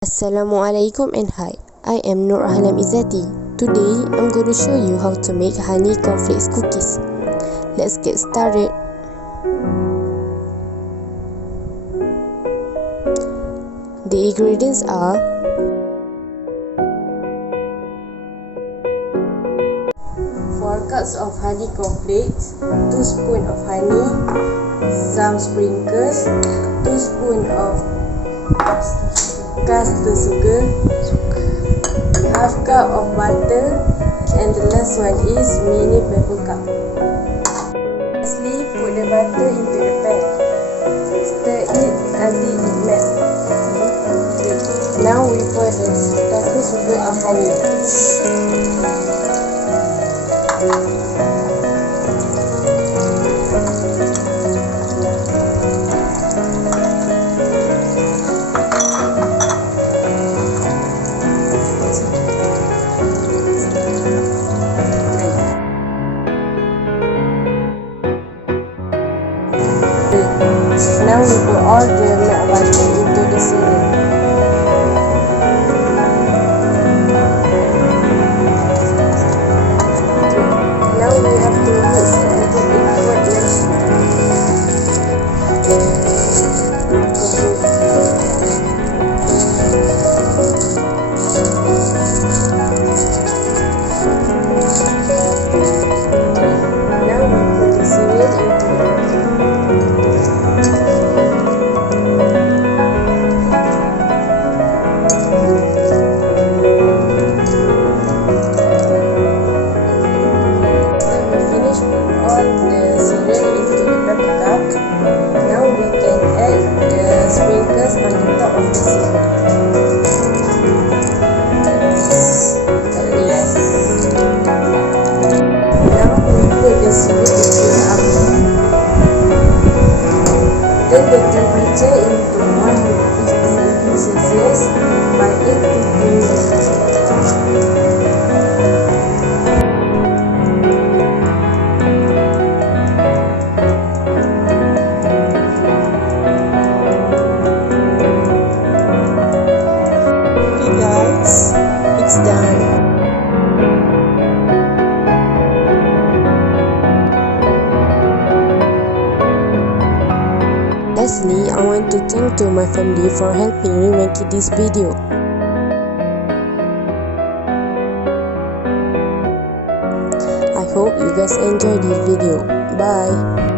Assalamualaikum and hi, I am Ahlam Izzati. Today, I'm going to show you how to make honey cornflakes cookies. Let's get started. The ingredients are 4 cups of honey cornflakes, 2 spoons of honey, some sprinkles, 2 spoons of caster sugar, half cup of butter, and the last one is mini pepper cup. Lastly, put the butter into the pan. Stir it until it melts. Now we pour the caster sugar and honey. Now we put all the milk butter into the syrup. Now we have to mix until it coats. Now we put the syrup into the butter. Now we can add the sprinkles on the top of the syrup. Now we put the syrup into the oven. Turn the temperature into 150 degrees Celsius by 8 to 10 minutes. It's done. Lastly, I want to thank to my family for helping me make this video. I hope you guys enjoyed this video. Bye.